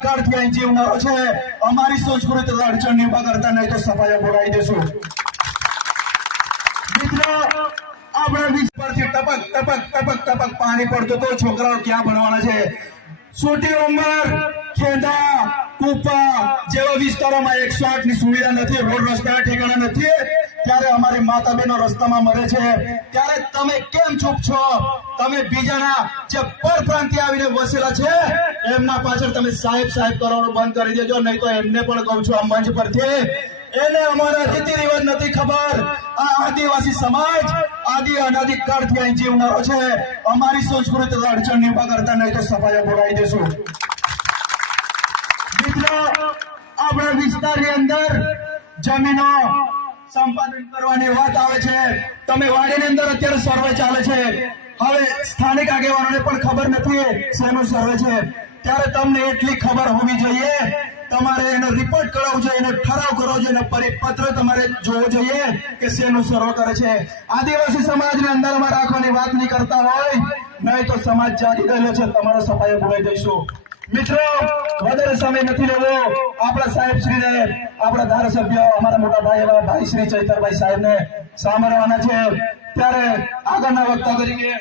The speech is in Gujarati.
કાળથી અહીં જીવનારો છે અમારી સંસ્કૃતિ અડચણની ઉભા કરતા નહીં તો સફાઈ બોલાવી દેશું મિત્રો આપણા વિસ્તારથી ટપક ટપક ટપક ટપક પાણી પડતું તો છોકરાઓ ક્યાં ભણવાના છે છોટી ઉંમર ખેડા કુપા જેવા વિસ્તારોમાં 108 ની સુવિધા નથી રોડ રસ્તા ઠેકાણા નથી ત્યારે અમારી માતા બહેનો રસ્તામાં મરે છે ત્યારે તમે કેમ ચૂપ છો તમે બીજાના જે પરપ્રાંતિય આવીને વસેલા છે એમના પાછળ તમે સાહેબ સાહેબ કરવાનું બંધ કરી દેજો નહીં તો એમને પણ કહું છું આ મંચ પરથી એને અમારા રીતિ રિવાજ નથી ખબર આ આદિવાસી સમાજ આદિ અનાદિ કાળથી અહીં જીવનારો છે અમારી સંસ્કૃતિ અડચણની ઉભા કરતા નહીં તો સફાઈ બોલાવી દેશું મિત્રો આપણા વિસ્તારની અંદર જમીનો સંપાદન કરવાની વાત આવે છે તમે વાડીની અંદર અત્યારે સર્વે ચાલે છે હવે સ્થાનિક આગેવાનોને પણ ખબર નથી શેનો સર્વે છે ત્યારે તમને એટલી ખબર હોવી જોઈએ તમારે એનો રિપોર્ટ કરાવવો જોઈએ એનો ઠરાવ કરવો જોઈએ એનો પરિપત્ર તમારે જોવો જોઈએ કે શેનું સર્વે કરે છે આદિવાસી સમાજની અંદરમાં રાખવાની વાત નહીં કરતા હોય નહીં તો સમાજ જાગી ગયેલો છે તમારો સફાઈ બોલાવી દઈશું મિત્રો વધારે સમય નથી લેવો આપણા સાહેબ શ્રીને આપણા ધારાસભ્ય અમારા મોટા ભાઈ એવા ભાઈ શ્રી ચૈતરભાઈ સાહેબને સાંભળવાના છે ત્યારે આગળના વક્તા તરીકે